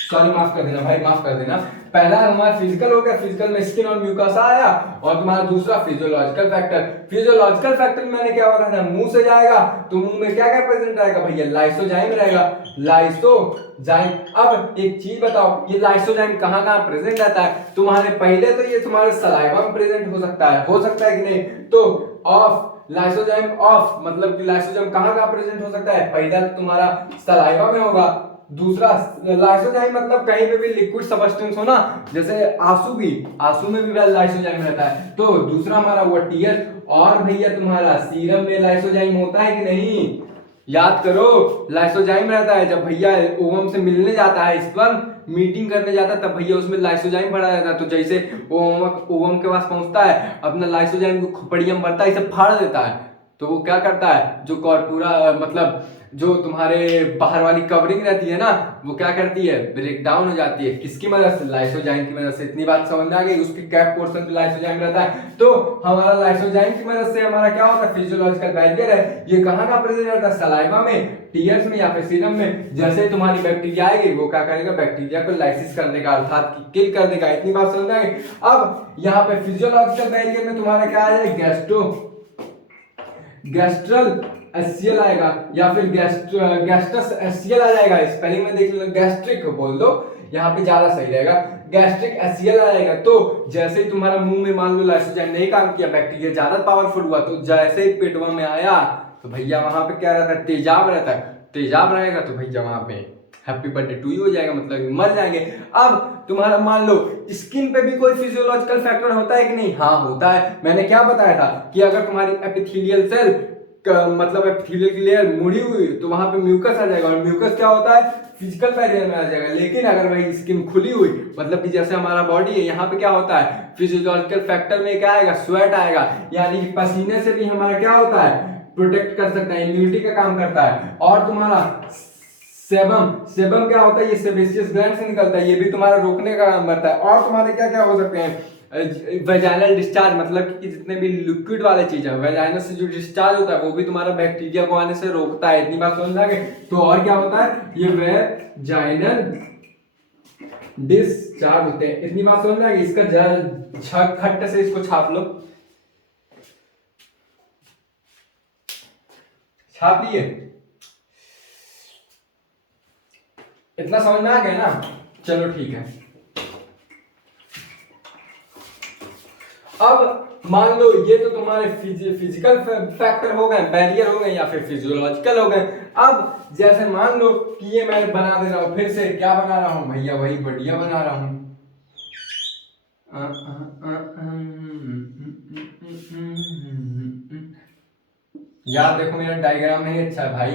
sorry माफ कर देना भाई, माफ कर देना। पहला हमारा फिजिकल हो गया, फिजिकल में स्किन और म्यूकस आया, और तुम्हारा दूसरा फिजियोलॉजिकल फैक्टर। फिजियोलॉजिकल फैक्टर मैंने क्या बताया था, मुंह से जाएगा तो मुंह में क्या क्या प्रेजेंट रहेगा भैया, लाइसोजाइम रहेगा, लाइसोजाइम। अब एक चीज बताओ, ये लाइसोजाइम कहाँ कहाँ प्रेजेंट रहता है, तुम्हारे पहले तो ये तुम्हारे सलाइवा में प्रेजेंट हो सकता है कि नहीं, तो ऑफ लाइसोजाइम ऑफ मतलब कि लाइसोजाइम कहाँ प्रेजेंट हो सकता है, पहला तो तुम्हारा सलाइवा में होगा, दूसरा लाइसोजाइम मतलब कहीं पे भी लिक्विड सब्सटेंस हो ना, जैसे आंसू में भी लाइसोजाइम रहता है। तो दूसरा हमारा हुआ टीयर, और भैया तुम्हारा सीरम में लाइसोजाइम होता है कि नहीं, याद करो लाइसोजाइम रहता है। जब भैया ओवम से मिलने जाता है, स्पर्म मीटिंग करने जाता है, तब भैया उसमें लाइसोजाइम भरा रहता है। तो जैसे ओवम के पास पहुंचता है, अपना लाइसोजाइम को खोपड़िया में भरता है, इसे फाड़ देता है, तो वो क्या करता है, जो कॉर्पूरा मतलब जो तुम्हारे बाहर वाली कवरिंग रहती है ना, वो क्या करती है, ब्रेक डाउन हो जाती है, किसकी मदद से, लाइसोजाइम की मदद से। इतनी बात समझ में आ गई, उसकी कैप पोर्शन पे लाइसोजाइम रहता है। तो हमारा लाइसोजाइम की मदद से हमारा क्या होता है, फिजियोलॉजिकल बैरियर है। ये कहाँ प्रेजेंट रहता है, सलाइवा में, टीयर्स में या फिर सीरम में। जैसे तुम्हारी बैक्टीरिया आएगी, वो क्या करेगा, बैक्टीरिया को लाइसिस कर देगा, अर्थात किल कर देगा। इतनी बात समझ में आ गई। अब यहाँ पे फिजियोलॉजिकल बैरियर में तुम्हारा क्या आ जाएगा, गैस्ट्रल एसियल आएगा, या फिर गैस्ट्रस एसियल आ जाएगा। स्पेलिंग में देख लो, गैस्ट्रिक बोल दो, यहाँ पे ज्यादा सही रहेगा, गैस्ट्रिक एसियल आएगा। तो जैसे ही तुम्हारा मुंह में मान लो लाइसोजाइम नहीं काम किया, बैक्टीरिया ज्यादा पावरफुल हुआ, तो जैसे ही पेटवा में आया तो भैया वहां पे क्या रहता है, तेजाब रहता है। तेजाब रहेगा तो भैया वहां पे हैप्पी बर्थडे टू यू हो जाएगा, मतलब मर जाएंगे। अब तुम्हारा मान लो स्किन पे भी कोई फिजियोलॉजिकल फैक्टर होता है कि नहीं, हाँ होता है। मैंने क्या बताया था कि अगर तुम्हारी एपिथेलियल सेल मतलब एपिथेलियल की लेयर मुड़ी हुई तो वहां पे म्यूकस आ जाएगा, और म्यूकस क्या होता है, फिजिकल बैरियर में आ जाएगा। लेकिन अगर भाई स्किन खुली हुई, मतलब कि जैसे हमारा बॉडी है, यहाँ पे क्या होता है, फिजियोलॉजिकल फैक्टर में क्या आएगा, स्वेट आएगा, यानी कि पसीने से भी हमारा क्या होता है, प्रोटेक्ट कर सकता है, इम्यूनिटी का काम करता है। और तुम्हारा सेबम क्या होता है, ये सेबेशियस ग्लैंड से निकलता है, ये भी तुम्हारा रोकने का काम करता है। और तुम्हारे क्या क्या हो सकते हैं, वेजाइनल डिस्चार्ज, मतलब कि जितने भी लिक्विड वाले चीज है, वेजाइनल से जो डिस्चार्ज होता है वो भी तुम्हारा बैक्टीरिया को आने से रोकता है। इतनी बात समझ आ गई। तो और क्या होता है, ये वेजाइनल डिस्चार्ज होते हैं। इतनी बात समझ में आ गई। इसका खट्ट से इसको छाप लो, छाप लिए, इतना समझ में आ गया ना, चलो ठीक है। अब मान लो ये तो तुम्हारे फिजिकल फैक्टर हो गए, बैरियर हो गए, या फिर फिजियोलॉजिकल हो गए। अब जैसे मान लो कि ये मैं बना दे रहा हूं, फिर से क्या बना रहा हूं भैया, वही बढ़िया बना रहा हूं, यार देखो मेरा डायग्राम नहीं अच्छा है भाई।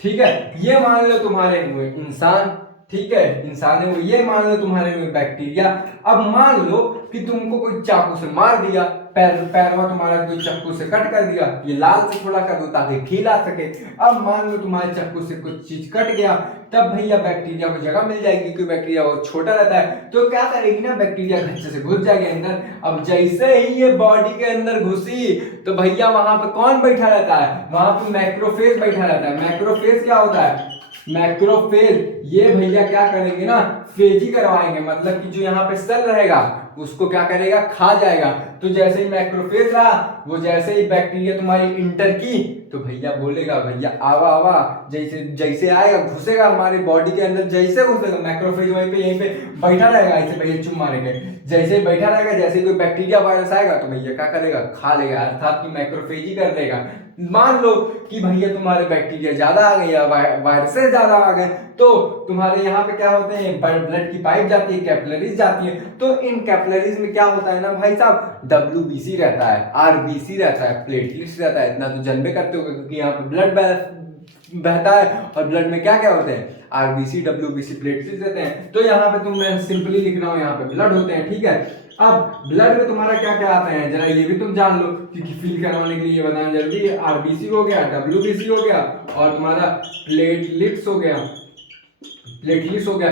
ठीक है, ये मान लो तुम्हारे हुए इंसान, ठीक है इंसान है वो, ये मान लो तुम्हारे हुए बैक्टीरिया। अब मान लो कि तुमको कोई चाकू से मार दिया, पैरवा तुम्हारा कोई चाकू से कट कर दिया, ये लाल से थोड़ा कर दो ताकि खील आ सके। अब मान लो तुम्हारे चाकू से कुछ चीज कट गया, तब भैया बैक्टीरिया को जगह मिल जाएगी क्योंकि बैक्टीरिया बहुत छोटा रहता है। तो क्या करेगी ना, बैक्टीरिया घच्चे से घुस जाएगी अंदर। अब जैसे ही ये बॉडी के अंदर घुसी तो भैया वहां पे कौन बैठा रहता है, वहां पे मैक्रोफेज बैठा रहता है। मैक्रोफेज क्या होता है, मैक्रोफेज ये भैया क्या करेंगे ना, फेजी करवाएंगे, मतलब कि जो यहाँ पे सेल रहेगा उसको क्या करेगा, खा जाएगा। तो जैसे ही मैक्रोफेज रहा, वो जैसे ही बैक्टीरिया तुम्हारी इंटर की तो भैया बोलेगा भैया आवा आवा, जैसे जैसे आएगा घुसेगा हमारे बॉडी के अंदर, जैसे घुसेगा मैक्रोफेज वहीं पे यहीं पे बैठा रहेगा, ऐसे भैया चुम मारेंगे। जैसे ही बैठा रहेगा, जैसे कोई बैक्टीरिया वायरस आएगा तो भैया क्या करेगा, खा लेगा, अर्थात कि मैक्रोफेजी कर देगा। मान लो कि भैया तुम्हारे बैक्टीरिया ज्यादा आ गए या वायरसेस ज्यादा आ गए, तो तुम्हारे यहाँ पे क्या होते हैं, ब्लड की पाइप जाती है, कैपिलरीज जाती है। तो इन कैपिलरीज में क्या होता है ना भाई साहब, WBC रहता है, RBC रहता है, प्लेटलेट्स रहता है। इतना तो जानबे करते हो क्योंकि यहाँ पे ब्लड बहता है और ब्लड में क्या क्या होते हैं, RBC WBC प्लेटलेट्स रहते हैं। तो यहाँ पे मैं सिंपली लिख रहा हूँ, यहाँ पे ब्लड होते हैं, ठीक है। अब ब्लड में तुम्हारा क्या क्या आते हैं जरा ये भी तुम जान लो, क्योंकि फील करवाने के लिए ये बताना जरूरी है। RBC हो गया, WBC हो गया और तुम्हारा प्लेटलेट्स हो गया, प्लेटलेट्स हो गया।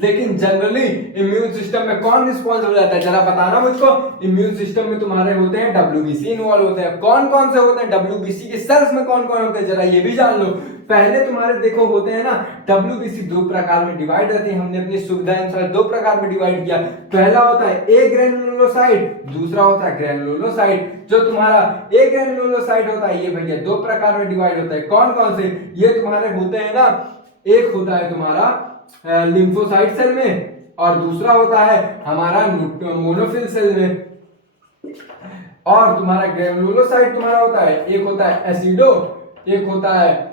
लेकिन जनरली इम्यून सिस्टम में कौन रिस्पॉन्सिबल रहता है, जरा बताना मुझको। इम्यून सिस्टम में तुम्हारे होते हैं WBC इन्वॉल्व होते हैं। कौन कौन से होते हैं WBC के सेल्स में, कौन कौन होते हैं जरा ये भी जान लो। पहले तुम्हारे देखो होते हैं ना, WBC दो प्रकार में डिवाइड रहते हैं, हमने अपनी सुविधा अनुसार दो प्रकार में डिवाइड किया। पहला होता है ए ग्रेनुलोसाइट, दूसरा होता है ग्रेनुलोसाइट। जो तुम्हारा ए ग्रेनुलोसाइट होता है ये भैया दो प्रकार में डिवाइड होता है। कौन कौन से, ये तुम्हारे होते हैं ना, एक होता है तुम्हारा लिम्फोसाइट सेल में और दूसरा होता है हमारा मोनोफिल सेल में। और तुम्हारा ग्रेनुलोसाइट तुम्हारा होता है, एक होता है एसिडो, एक होता है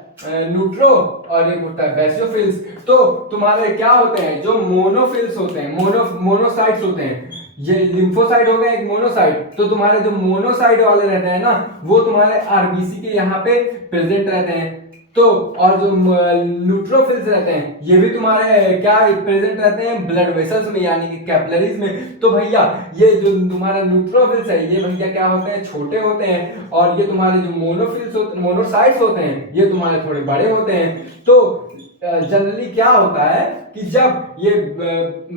न्यूट्रो और एक होता है बेसियोफिल्स। तो तुम्हारे क्या होते हैं, जो मोनोफिल्स होते हैं, मोनोसाइट्स होते हैं, ये लिम्फोसाइट हो गया एक मोनोसाइट। तो तुम्हारे जो मोनोसाइट वाले रहते हैं ना, वो तुम्हारे RBC के यहाँ पे प्रेजेंट रहते हैं। तो और जो न्यूट्रोफिल्स रहते हैं ये भी तुम्हारे क्या प्रेजेंट रहते हैं, ब्लड वेसल्स में यानी कि कैपिलरीज में। तो भैया ये जो तुम्हारा न्यूट्रोफिल्स है ये भैया क्या होते हैं, छोटे होते हैं। और ये तुम्हारे जो मोनोसाइट्स होते हैं ये तुम्हारे थोड़े बड़े होते हैं। तो जनरली क्या होता है कि जब ये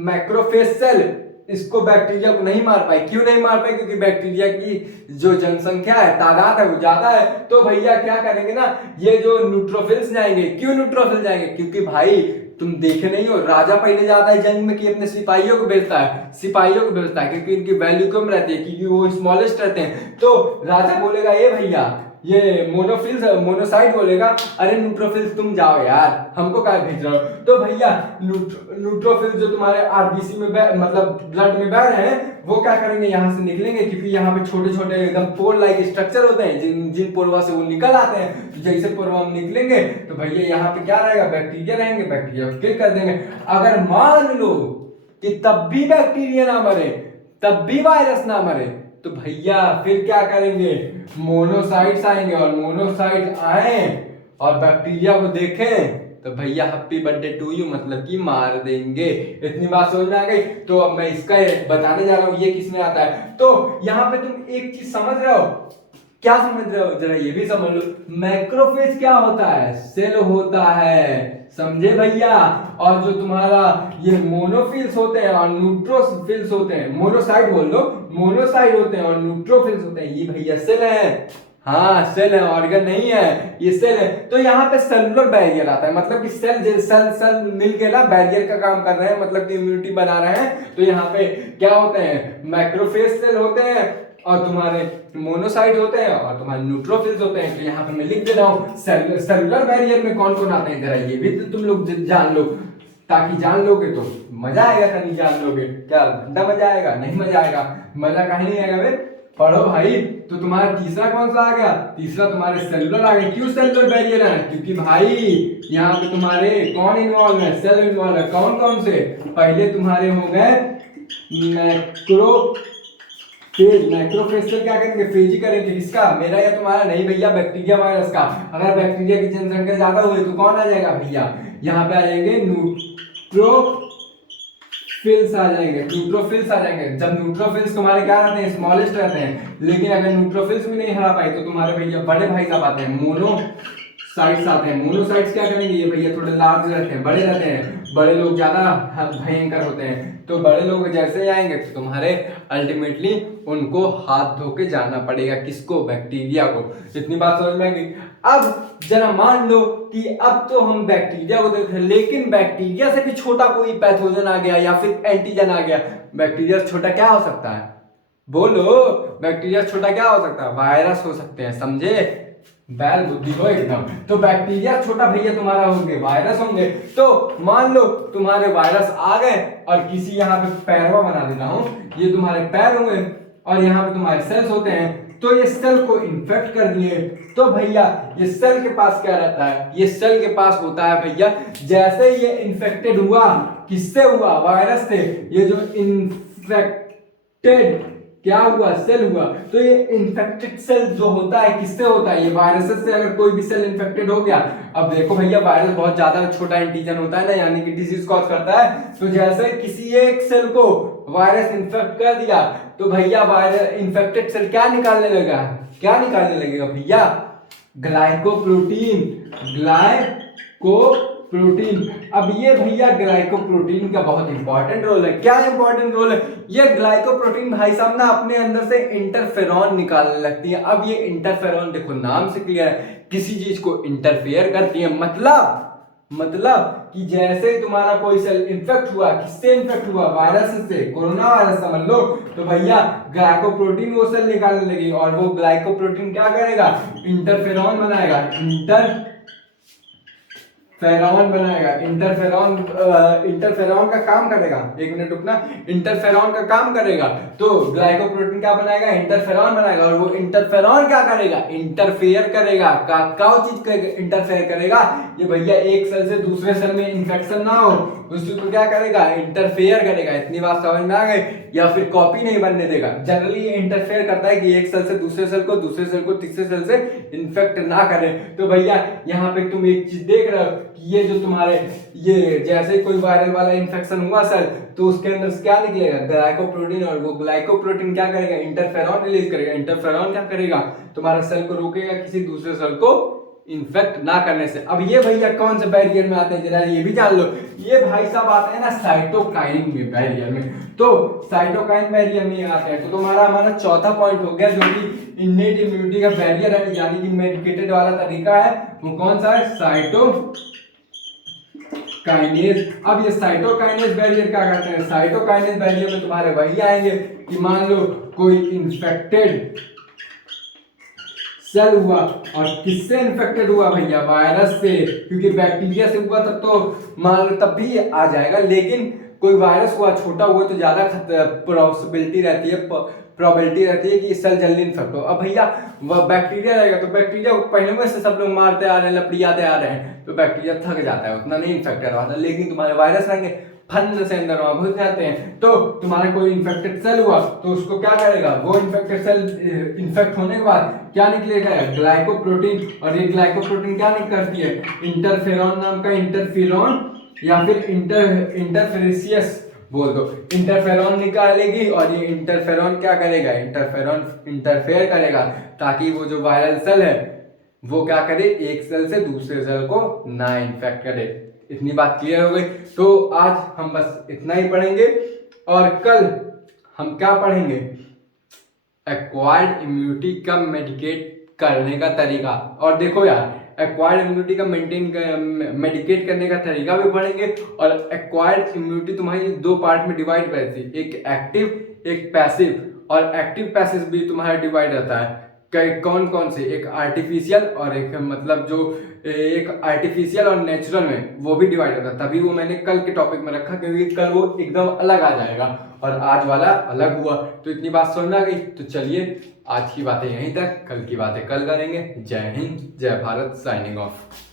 मैक्रोफेज सेल इसको बैक्टीरिया को नहीं मार पाई, क्यों नहीं मार पाई, क्योंकि बैक्टीरिया की जो जनसंख्या है, तादाद है वो ज्यादा है। तो भैया क्या करेंगे ना, ये जो न्यूट्रोफिल्स जाएंगे। क्यों न्यूट्रोफिल जाएंगे, क्योंकि भाई तुम देखे नहीं हो, राजा पहले जाता है जंग में कि अपने सिपाहियों को भेजता है, सिपाहियों को भेजता है क्योंकि इनकी वैल्यू कम रहती है, क्योंकि वो स्मॉलेस्ट रहते हैं। तो राजा बोलेगा ये भैया, ये मोनोसाइट बोलेगा अरे न्यूट्रोफिल्स तुम जाओ यार, हमको क्या भेज रहे हो। तो भैया न्यूट्रोफिल्स जो तुम्हारे RBC में मतलब ब्लड में बह रहे हैं, वो क्या करेंगे, यहाँ से निकलेंगे, क्योंकि यहाँ पे छोटे छोटे एकदम पोल लाइक स्ट्रक्चर होते हैं, जिन पोलवा से वो निकल आते हैं। तो जैसे पोलवा में निकलेंगे तो भैया यहाँ पे क्या रहेगा, बैक्टीरिया रहेंगे, बैक्टीरिया को किल कर देंगे। अगर मान लो कि तब भी बैक्टीरिया ना मरे, तब भी वायरस ना मरे, तो भैया फिर क्या करेंगे, मोनोसाइट्स आएंगे। और मोनोसाइट आए और बैक्टीरिया को देखें तो भैया हैप्पी बर्थडे टू यू, मतलब कि मार देंगे। इतनी बात समझ में आ गई। तो अब मैं इसका बताने जा रहा हूँ ये किसमें आता है। तो यहाँ पे तुम एक चीज समझ रहे हो, क्या समझ रहे हो जरा ये भी समझ लो। मैक्रोफेज क्या होता है, सेल होता है, समझे भैया। और जो तुम्हारा ये मोनोफिल्स होते हैं और न्यूट्रोफिल्स होते हैं, मोनोसाइट बोल लो, मोनोसाइट होते हैं और न्यूट्रोफिल्स होते हैं, ये भैया सेल है। हाँ सेल है, ऑर्गन नहीं है, ये सेल है। तो यहाँ पे सेलुलर बैरियर आता है, मतलब कि सेल मिल के ना बैरियर का काम कर रहे हैं, मतलब कि इम्यूनिटी बना रहे हैं। तो यहाँ पे क्या होते हैं, मैक्रोफेज सेल होते हैं और तुम्हारे मोनोसाइट होते हैं और तुम्हारे न्यूट्रोफिल्स होते हैं। तो यहाँ पे मैं लिख दे रहा हूँ सेलुलर बैरियर में कौन कौन आते हैं, जरा ये भी तो तुम लोग जान लो, ताकि जान लोगे तो मजा आएगा। नहीं जान लोगे क्या घंटा मजा आएगा, नहीं मजा आएगा, मजा कहीं नहीं आएगा। पढ़ो भाई। तो तुम्हारा तीसरा कौन सा आ गया? तीसरा तुम्हारे सेलुलर आ गया। क्यों सेलुलर बैरियर है? क्योंकि भाई यहाँ पे तुम्हारे कौन इन्वॉल्व है? सेल इन्वॉल्व है। कौन कौन से? पहले तुम्हारे हो गए मैक्रोफेज से क्या करेंगे? फेज ही करेंगे। किसका? मेरा या तुम्हारा? नहीं भैया, बैक्टीरिया वायरस का। अगर बैक्टीरिया की जनसंख्या ज्यादा हुई तो कौन आ जाएगा भैया? यहाँ पे आ जाएंगे न्यूट्रोफिल्स आ जाएंगे। न्यूट्रोफिल्स आ जाएंगे। जब न्यूट्रोफिल्स तुम्हारे क्या रहते हैं? स्मॉलेस्ट रहते हैं। लेकिन अगर न्यूट्रोफिल्स भी नहीं हरा पाई तो तुम्हारे भैया बड़े भाई साहब आते हैं, मोनोसाइट्स आते हैं। मोनोसाइट्स क्या करेंगे? ये भैया थोड़े लार्ज रहते हैं, बड़े रहते हैं। बड़े लोग ज्यादा भयंकर होते हैं। तो बड़े लोग जैसे आएंगे तो तुम्हारे अल्टीमेटली उनको हाथ धो के जाना पड़ेगा। किसको? बैक्टीरिया को। इतनी बात समझ में आ गई। अब जरा मान लो कि अब तो हम बैक्टीरिया को देख रहे हैं, लेकिन बैक्टीरिया से भी छोटा कोई पैथोजन आ गया या फिर एंटीजन आ गया। बैक्टीरिया से छोटा क्या हो सकता है? बोलो, बैक्टीरिया से छोटा क्या हो सकता है? वायरस हो सकते हैं, समझे? बैल बुद्धि हो एकदम। तो बैक्टीरिया छोटा भैया तुम्हारा होंगे, वायरस होंगे। तो मान लो तुम्हारे वायरस आ गए और किसी यहाँ पे पैरवा बना देता हूं, ये तुम्हारे पैर होंगे और यहाँ पे तुम्हारे सेल्स होते हैं। तो ये सेल को इन्फेक्ट कर दिए तो भैया ये सेल के पास क्या रहता है? ये सेल के पास होता है भैया, जैसे ये इन्फेक्टेड हुआ, किससे हुआ? वायरस से। ये जो इन्फेक्टेड क्या हुआ? सेल हुआ। तो ये इन्फेक्टेड सेल जो होता है किससे होता है? ये वायरस से। अगर कोई भी सेल इन्फेक्टेड हो गया, अब देखो भैया वायरस बहुत ज्यादा छोटा एंटीजन होता है ना, यानी कि डिजीज कॉज करता है। तो जैसे किसी एक सेल को वायरस इन्फेक्ट कर दिया तो भैया वायरस इन्फेक्टेड सेल क्या निकालने लगा? क्या निकालने लगेगा भैया? ग्लाइकोप्रोटीन। ग्लाइकोप्रोटीन। अब ये भैया ग्लाइकोप्रोटीन का बहुत इंपॉर्टेंट रोल है। क्या इंपॉर्टेंट रोल है? ये ग्लाइकोप्रोटीन भाई साहब ना अपने अंदर से इंटरफेरॉन निकालने लगती है। अब ये इंटरफेरॉन देखो नाम से क्लियर है, किसी चीज को इंटरफेयर करती है। मतलब कि जैसे तुम्हारा कोई सेल इन्फेक्ट हुआ, किससे इन्फेक्ट हुआ? वायरस से। कोरोना वायरस समझ लो। तो भैया ग्लाइकोप्रोटीन वो सेल निकालने लगी और वो ग्लाइकोप्रोटीन क्या करेगा? इंटरफेरॉन बनाएगा। इंटरफेरॉन का काम करेगा। एक मिनट रुकना। इंटरफेरॉन का काम करेगा तो ग्लाइकोप्रोटीन क्या बनाएगा? इंटरफेरॉन बनाएगा। और वो इंटरफेरॉन क्या करेगा? इंटरफेयर करेगा। क्या चीज इंटरफेयर करेगा? ये भैया एक सेल से दूसरे सेल में इंफेक्शन ना हो उसको क्या करेगा? इंटरफेयर करेगा। इतनी बात समझ में आ गई? या फिर कॉपी नहीं बनने देगा। जनरली ये इंटरफेयर करता है कि एक सेल से दूसरे सेल को, दूसरे सेल को तीसरे सेल से इन्फेक्ट ना करे। तो भैया यहाँ पे तुम एक चीज देख रहे हो कि ये जो तुम्हारे ये जैसे कोई वायरल वाला इन्फेक्शन हुआ सर, तो उसके अंदर से क्या निकलेगा? ग्लाइकोप्रोटीन। और वो ग्लाइकोप्रोटीन क्या करेगा? इंटरफेरॉन रिलीज करेगा। इंटरफेरॉन क्या करेगा? तुम्हारा सेल को रोकेगा किसी दूसरे सेल को इन्फेक्ट ना करने से। अब ये भैया कौन से बैरियर में आते हैं जरा ये भी जान लो। ये भाई साहब आते हैं ना साइटोकाइन में बैरियर में। तो साइटोकाइन बैरियर में आते हैं। तो तुम्हारा हमारा चौथा पॉइंट हो गया जो कि इन्नेट इम्यूनिटी का बैरियर है, यानी कि मेडिकेटेड वाला तरीका है। वो कौन सा है? साइटोकाइनेज। अब ये साइटोकाइनेज बैरियर क्या करते हैं? साइटोकाइनेज बैरियर में तुम्हारे वही आएंगे कि मान लो कोई इन्फेक्टेड सेल हुआ और किससे इन्फेक्टेड हुआ भैया? वायरस से। क्योंकि बैक्टीरिया से हुआ तब तो मान लो तब भी आ जाएगा, लेकिन कोई वायरस हुआ, छोटा हुआ तो ज्यादा प्रोबेबिलिटी रहती है कि सेल जल्दी इन्फेक्ट हो। अब भैया वह बैक्टीरिया रहेगा तो बैक्टीरिया को पहले में से सब लोग मारते आ रहे हैं, लपड़ियाते आ रहे हैं, तो बैक्टीरिया थक जाता है, उतना नहीं इन्फेक्ट कर पाता। लेकिन तुम्हारे वायरस रहेंगे फन से अंदर वहां घुस जाते हैं। तो तुम्हारा कोई इन्फेक्टेड सेल हुआ तो उसको क्या करेगा? वो इन्फेक्टेड सेल इन्फेक्ट होने के बाद क्या निकलेगा? ग्लाइकोप्रोटीन। और ये ग्लाइकोप्रोटीन क्या करती है? इंटरफेरॉन नाम का इंटरफेरॉन या फिर इंटरफेरेसियस बोल दो, इंटरफेरॉन निकालेगी। और ये इंटरफेरॉन क्या करेगा? इंटरफेरॉन इंटरफेयर करेगा ताकि वो जो वायरल सेल है वो क्या करे? एक सेल से दूसरे सेल को ना इन्फेक्ट करे। इतनी बात क्लियर हो गई? तो आज हम बस इतना ही पढ़ेंगे और कल हम क्या पढ़ेंगे? एक्वायर्ड इम्यूनिटी का मेडिकेट करने का तरीका। और देखो यार, एक्वायर्ड इम्यूनिटी का मेडिकेट करने का तरीका भी पढ़ेंगे। और एक्वायर्ड इम्यूनिटी तुम्हारी दो पार्ट में डिवाइड रहती है, एक एक्टिव एक पैसिव। और एक्टिव पैसिव भी तुम्हारा डिवाइड रहता है। कौन कौन से? एक आर्टिफिशियल और एक मतलब जो एक आर्टिफिशियल और नेचुरल में वो भी डिवाइड होता है, तभी वो मैंने कल के टॉपिक में रखा क्योंकि कल वो एकदम अलग आ जाएगा और आज वाला अलग हुआ। तो इतनी बात समझ में आ गई। तो चलिए आज की बातें यहीं तक, कल की बातें कल करेंगे। जय हिंद, जय भारत, साइनिंग ऑफ।